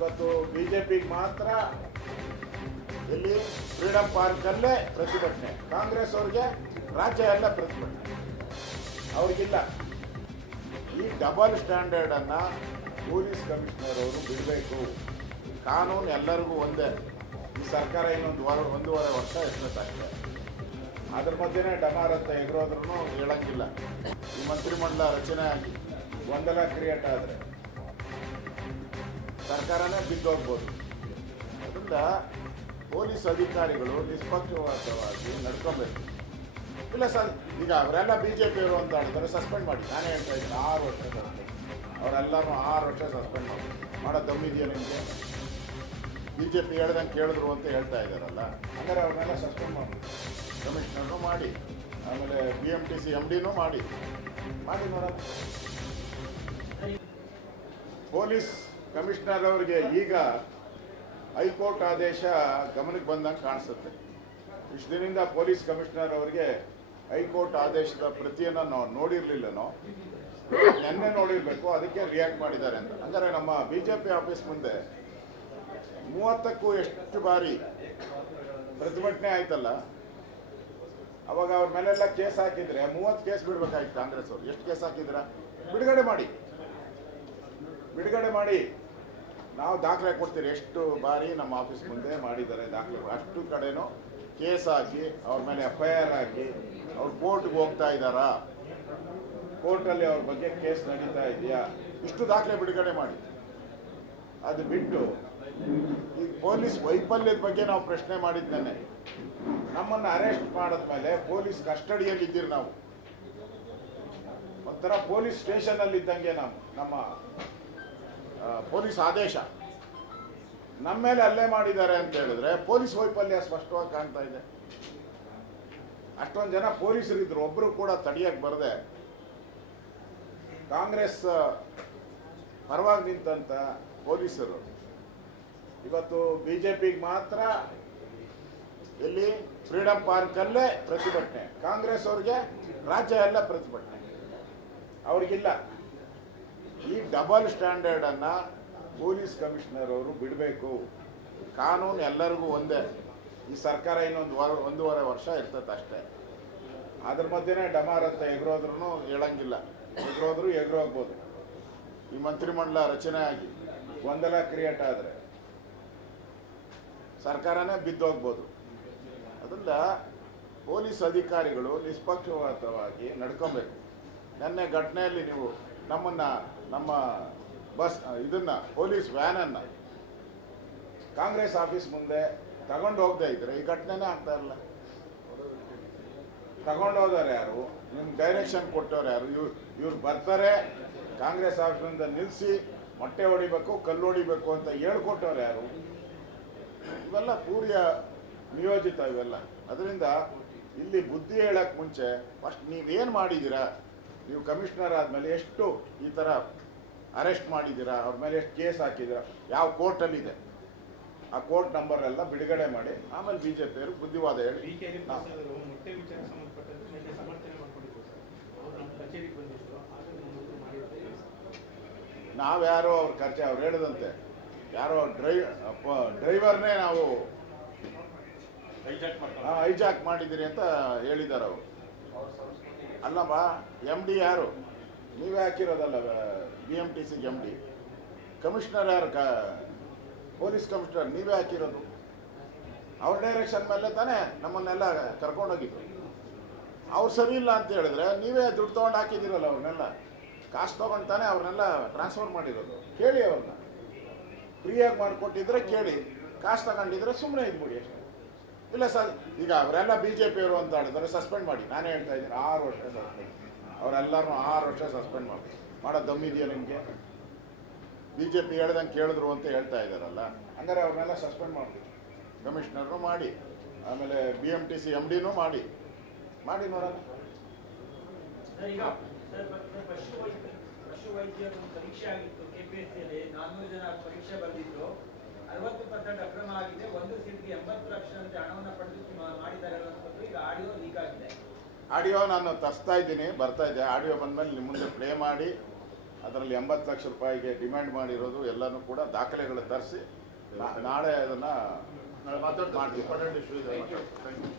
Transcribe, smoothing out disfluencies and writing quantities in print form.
ಇವತ್ತು ಬಿಜೆಪಿಗೆ ಮಾತ್ರ ಇಲ್ಲಿ ಫ್ರೀಡಂ ಪಾರ್ಕಲ್ಲೇ ಪ್ರತಿಭಟನೆ, ಕಾಂಗ್ರೆಸ್ ಅವ್ರಿಗೆ ರಾಜ್ಯ ಎಲ್ಲ ಪ್ರತಿಭಟನೆ, ಅವ್ರಿಗಿಲ್ಲ. ಈ ಡಬಲ್ ಸ್ಟ್ಯಾಂಡರ್ಡನ್ನು ಪೊಲೀಸ್ ಕಮಿಷನರ್ ಅವರು ಬಿಡಬೇಕು. ಕಾನೂನು ಎಲ್ಲರಿಗೂ ಒಂದೇ. ಈ ಸರ್ಕಾರ ಒಂದೂವರೆ ವರ್ಷ ಎಷ್ಟೊತ್ತಾಗಿದೆ, ಅದ್ರ ಮಧ್ಯೆನೇ ಡಮಾರ್ ಅಂತ ಎಗರೋದ್ರೂ ಹೇಳಂಗಿಲ್ಲ. ಈ ಮಂತ್ರಿಮಂಡಲ ರಚನೆ ಆಗಿ ಗೊಂದಲ ಕ್ರಿಯೇಟ್ ಆದರೆ ಸರ್ಕಾರನೇ ಬಿದ್ದೋಗ್ಬೋದು. ಅದರಿಂದ ಪೊಲೀಸ್ ಅಧಿಕಾರಿಗಳು ನಿಷ್ಪಕ್ಷಪಾತವಾಗಿ ನಡ್ಕೊಬೇಕು. ಇಲ್ಲ ಸರ್, ಈಗ ಅವರೆಲ್ಲ ಬಿ ಜೆ ಪಿಯವರು ಅಂತ ಹೇಳ್ತಾರೆ, ಸಸ್ಪೆಂಡ್ ಮಾಡಿ. ನಾನೇ ಹೇಳ್ತಾ ಇದ್ದೀನಿ 6 ವರ್ಷ ಸಸ್ಪೆಂಡ್. ಅವರೆಲ್ಲರೂ 6 ವರ್ಷ ಸಸ್ಪೆಂಡ್ ಮಾಡೋ ದಮ್ಮಿದೆಯಾ ನಿಮಗೆ? ಬಿ ಜೆ ಪಿ ಹೇಳ್ದಂಗೆ ಕೇಳಿದ್ರು ಅಂತ ಹೇಳ್ತಾ ಇದ್ದಾರಲ್ಲ, ಹಂಗಾರೆ ಅವ್ರನ್ನೆಲ್ಲ ಸಸ್ಪೆಂಡ್ ಮಾಡಿ, ಕಮಿಷನರ್ನು ಮಾಡಿ, ಆಮೇಲೆ BMTC MDನೂ ಮಾಡಿ ನೋಡೋಣ. ಪೊಲೀಸ್ ಕಮಿಷನರ್ ಅವರಿಗೆ ಈಗ ಹೈಕೋರ್ಟ್ ಆದೇಶ ಗಮನಕ್ಕೆ ಬಂದಂಗೆ ಕಾಣಿಸುತ್ತೆ. ಇಷ್ಟು ದಿನದಿಂದ ಪೊಲೀಸ್ ಕಮಿಷನರ್ ಅವರಿಗೆ ಹೈಕೋರ್ಟ್ ಆದೇಶದ ಪ್ರತಿಯನ್ನು ನಾವು ನೋಡಿರಲಿಲ್ಲನೋ, ನೆನ್ನೆ ನೋಡಿರಬೇಕು, ಅದಕ್ಕೆ ರಿಯಾಕ್ಟ್ ಮಾಡಿದ್ದಾರೆ ಅಂತ. ಹಂಗಾರೆ ನಮ್ಮ BJP ಆಫೀಸ್ ಮುಂದೆ 30ಕ್ಕೂ ಎಷ್ಟು ಬಾರಿ ಪ್ರತಿಭಟನೆ ಆಯ್ತಲ್ಲ, ಅವಾಗ ಅವ್ರ ಮೇಲೆಲ್ಲ ಕೇಸ್ ಹಾಕಿದ್ರೆ 30 ಕೇಸ್ ಬಿಡಬೇಕಾಗಿತ್ತು ಕಾಂಗ್ರೆಸ್ ಅವರು. ಎಷ್ಟು ಕೇಸ್ ಹಾಕಿದ್ರ? ಬಿಡುಗಡೆ ಮಾಡಿ ನಾವು ದಾಖಲೆ ಕೊಡ್ತೀರಿ. ಎಷ್ಟು ಬಾರಿ ನಮ್ಮ ಆಫೀಸ್ ಮುಂದೆ ಮಾಡಿದ್ದಾರೆ ದಾಖಲೆ, ಅಷ್ಟು ಕಡೆನೂ ಕೇಸ್ ಹಾಕಿ ಅವ್ರ ಮೇಲೆ FIR ಹಾಕಿ ಅವ್ರು ಕೋರ್ಟ್ಗೆ ಹೋಗ್ತಾ ಇದ್ದಾರಾ, ಕೋರ್ಟಲ್ಲಿ ಅವ್ರ ಬಗ್ಗೆ ಕೇಸ್ ನಡೀತಾ ಇದೆಯಾ, ಇಷ್ಟು ದಾಖಲೆ ಬಿಡುಗಡೆ ಮಾಡಿ. ಅದು ಬಿಟ್ಟು ಈ ಪೊಲೀಸ್ ವೈಫಲ್ಯದ ಬಗ್ಗೆ ನಾವು ಪ್ರಶ್ನೆ ಮಾಡಿದ್ದೇನೆ. ನಮ್ಮನ್ನು ಅರೆಸ್ಟ್ ಮಾಡಿದ್ಮೇಲೆ ಪೊಲೀಸ್ ಕಸ್ಟಡಿಯಲ್ಲಿ ಇದ್ದೀರಿ ನಾವು, ಒಂಥರ ಪೊಲೀಸ್ ಸ್ಟೇಷನಲ್ಲಿ ಇದ್ದಂಗೆ. ನಮ್ಮ ಪೊಲೀಸ್ ಆದೇಶ ನಮ್ಮ ಮೇಲೆ ಹಲ್ಲೆ ಮಾಡಿದ್ದಾರೆ ಅಂತ ಹೇಳಿದ್ರೆ ಪೊಲೀಸ್ ವೈಫಲ್ಯ ಸ್ಪಷ್ಟವಾಗಿ ಕಾಣ್ತಾ ಇದೆ. ಅಷ್ಟೊಂದು ಜನ ಪೊಲೀಸರಿದ್ರು, ಒಬ್ಬರು ಕೂಡ ತಡೆಯಕ್ಕೆ ಬರದೆ ಕಾಂಗ್ರೆಸ್ ಪರವಾಗಿ ನಿಂತಂತ ಪೊಲೀಸರು ಇವತ್ತು ಬಿಜೆಪಿಗೆ ಮಾತ್ರ ಇಲ್ಲಿ ಫ್ರೀಡಂ ಪಾರ್ಕಲ್ಲೇ ಪ್ರತಿಭಟನೆ, ಕಾಂಗ್ರೆಸ್ ಅವ್ರಿಗೆ ರಾಜ್ಯ ಎಲ್ಲ ಪ್ರತಿಭಟನೆ, ಅವ್ರಿಗಿಲ್ಲ. ಈ ಡಬಲ್ ಸ್ಟ್ಯಾಂಡರ್ಡನ್ನು ಪೊಲೀಸ್ ಕಮಿಷನರ್ ಅವರು ಬಿಡಬೇಕು. ಕಾನೂನು ಎಲ್ಲರಿಗೂ ಒಂದೇ. ಈ ಸರ್ಕಾರ ಒಂದೂವರೆ ವರ್ಷ ಇರ್ತದೆ ಅಷ್ಟೇ. ಅದ್ರ ಮಧ್ಯೆನೇ ಡಮಾರ್ ಅಂತ ಎಗರೋದ್ರೂ ಹೇಳಂಗಿಲ್ಲ, ಎಗರೋಗ್ಬೋದು. ಈ ಮಂತ್ರಿಮಂಡಲ ರಚನೆ ಆಗಿ ಗೊಂದಲ ಕ್ರಿಯೇಟ್ ಆದರೆ ಸರ್ಕಾರನೇ ಬಿದ್ದೋಗ್ಬೋದು. ಅದರಿಂದ ಪೊಲೀಸ್ ಅಧಿಕಾರಿಗಳು ನಿಷ್ಪಕ್ಷಪಾತವಾಗಿ ನಡ್ಕೊಬೇಕು. ನೆನ್ನೆ ಘಟನೆಯಲ್ಲಿ ನೀವು ನಮ್ಮ ಬಸ್ ಪೊಲೀಸ್ ವ್ಯಾನನ್ನು ಕಾಂಗ್ರೆಸ್ ಆಫೀಸ್ ಮುಂದೆ ತಗೊಂಡು ಹೋಗದೆ ಇದ್ರೆ ಈ ಘಟನೆನೇ ಆಗ್ತಾ ಇರಲ್ಲ. ತಗೊಂಡು ಹೋದವ್ರು ಯಾರು? ನಿಮ್ಗೆ ಡೈರೆಕ್ಷನ್ ಕೊಟ್ಟವ್ರು ಯಾರು? ಇವ್ರು ಬರ್ತಾರೆ, ಕಾಂಗ್ರೆಸ್ ಆಫೀಸಿಂದ ನಿಲ್ಲಿಸಿ ಮೊಟ್ಟೆ ಹೊಡಿಬೇಕು, ಕಲ್ಲು ಹೊಡಿಬೇಕು ಅಂತ ಹೇಳ್ಕೊಟ್ಟವ್ರು ಯಾರು? ಇವೆಲ್ಲ ಪೂರ್ಯ ನಿಯೋಜಿತ ಇವೆಲ್ಲ. ಅದರಿಂದ ಇಲ್ಲಿ ಬುದ್ಧಿ ಹೇಳಕ್ಕೆ ಮುಂಚೆ ಫಸ್ಟ್ ನೀವೇನು ಮಾಡಿದ್ದೀರಾ, ನೀವು ಕಮಿಷನರ್ ಆದಮೇಲೆ ಎಷ್ಟು ಈ ಥರ ಅರೆಸ್ಟ್ ಮಾಡಿದ್ದೀರಾ, ಅವ್ರ ಮೇಲೆ ಎಷ್ಟು ಕೇಸ್ ಹಾಕಿದ್ದೀರಾ, ಯಾವ ಕೋರ್ಟಲ್ಲಿದೆ, ಆ ಕೋರ್ಟ್ ನಂಬರ್ ಎಲ್ಲ ಬಿಡುಗಡೆ ಮಾಡಿ ಆಮೇಲೆ ಬಿಜೆಪಿಯವರು ಬುದ್ಧಿವಾದ ಹೇಳಿ. ನಾವ್ಯಾರೋ ಅವ್ರ ಖರ್ಚು ಅವ್ರು ಹೇಳಿದಂತೆ ಯಾರೋ ಡ್ರೈವರ್ನೇ ನಾವು ಹೈಜಾಕ್ ಮಾಡಿದ್ದೀರಿ ಅಂತ ಹೇಳಿದ್ದಾರೆ ಅವರು. ಅಲ್ಲಮ್ಮ, MD ಯಾರು? ನೀವೇ ಹಾಕಿರೋದಲ್ಲ BMTCಗೆ MD. ಕಮಿಷನರ್ ಯಾರು? ಪೊಲೀಸ್ ಕಮಿಷನರ್ ನೀವೇ ಹಾಕಿರೋದು. ಅವ್ರ ಡೈರೆಕ್ಷನ್ ಮೇಲೆ ತಾನೇ ನಮ್ಮನ್ನೆಲ್ಲ ಕರ್ಕೊಂಡೋಗಿದ್ರು. ಅವ್ರು ಸರಿ ಇಲ್ಲ ಅಂತ ಹೇಳಿದ್ರೆ ನೀವೇ ದುಡ್ಡು ತೊಗೊಂಡು ಹಾಕಿದ್ದೀರಲ್ಲ, ಅವ್ರನ್ನೆಲ್ಲ ಕಾಸು ತೊಗೊಂಡು ತಾನೇ ಅವ್ರನ್ನೆಲ್ಲ ಟ್ರಾನ್ಸ್ಫರ್ ಮಾಡಿರೋದು. ಕೇಳಿ, ಅವ್ರನ್ನ ಫ್ರೀಯಾಗಿ ಮಾಡಿಕೊಟ್ಟಿದ್ರೆ ಕೇಳಿ, ಕಾಸು ತಗೊಂಡಿದ್ರೆ ಸುಮ್ಮನೆ ಇದ್ಬಿಡಿ ಅಷ್ಟೇ. ಇಲ್ಲ ಸರ್, ಈಗ ಅವರೆಲ್ಲ BJPಯವರು ಅಂತ ಹೇಳಿದ್ರೆ ಸಸ್ಪೆಂಡ್ ಮಾಡಿ. ನಾನೇ ಹೇಳ್ತಾ ಇದ್ದೀನಿ 6 ವರ್ಷ ಸಸ್ಪೆಂಡ್. ಅವರೆಲ್ಲರೂ 6 ವರ್ಷ ಸಸ್ಪೆಂಡ್ ಮಾಡೋ ದಮ್ಮಿದೆಯಾ ನಿಮಗೆ? BJP ಹೇಳ್ದಂಗೆ ಕೇಳಿದ್ರು ಅಂತ ಹೇಳ್ತಾ ಇದ್ದಾರಲ್ಲ, ಹಂಗಾರೆ ಅವ್ರನ್ನೆಲ್ಲ ಸಸ್ಪೆಂಡ್ ಮಾಡಿ, ಕಮಿಷನರ್ನು ಮಾಡಿ, ಆಮೇಲೆ BMTC MDನೂ ಮಾಡಿ ನೋಡೋಣ. ಪಶು ವೈದ್ಯರ ಪರೀಕ್ಷೆ ಆಗಿತ್ತು KPSCಯಲ್ಲಿ, 400 ಜನ ಪರೀಕ್ಷೆ ಬರೆದಿದ್ರು. 60% ಅಕ್ರಮ ಆಗಿದೆ. 1 ಸೀಟ್ಗೆ 80 ಲಕ್ಷ ಹಣವನ್ನು ಪಡೆದು ಮಾಡಿದ್ದಾರೆ ಅನ್ನೋದು ಈಗ ಆಡಿಯೋ ಲೀಕ್ ಆಗಿದೆ. ಆಡಿಯೋ ನಾನು ತರಿಸ್ತಾ ಇದ್ದೀನಿ, ಬರ್ತಾ ಇದೆ. ಆಡಿಯೋ ಬಂದಮೇಲೆ ನಿಮ್ಮ ಮುಂದೆ ಪ್ಲೇ ಮಾಡಿ ಅದರಲ್ಲಿ 80 ಲಕ್ಷ ರೂಪಾಯಿಗೆ ಡಿಮ್ಯಾಂಡ್ ಮಾಡಿರೋದು ಎಲ್ಲನೂ ಕೂಡ ದಾಖಲೆಗಳು ತರಿಸಿ ನಾಳೆ ಅದನ್ನು ನಾಳೆ ಮಾತಾಡ್ತೀವಿ. ಮಾಡ್ತೀವಿ. ಇಂಪಾರ್ಟೆಂಟ್ ಇಶ್ಯೂ ಇದೆ. Thank you. Thank you.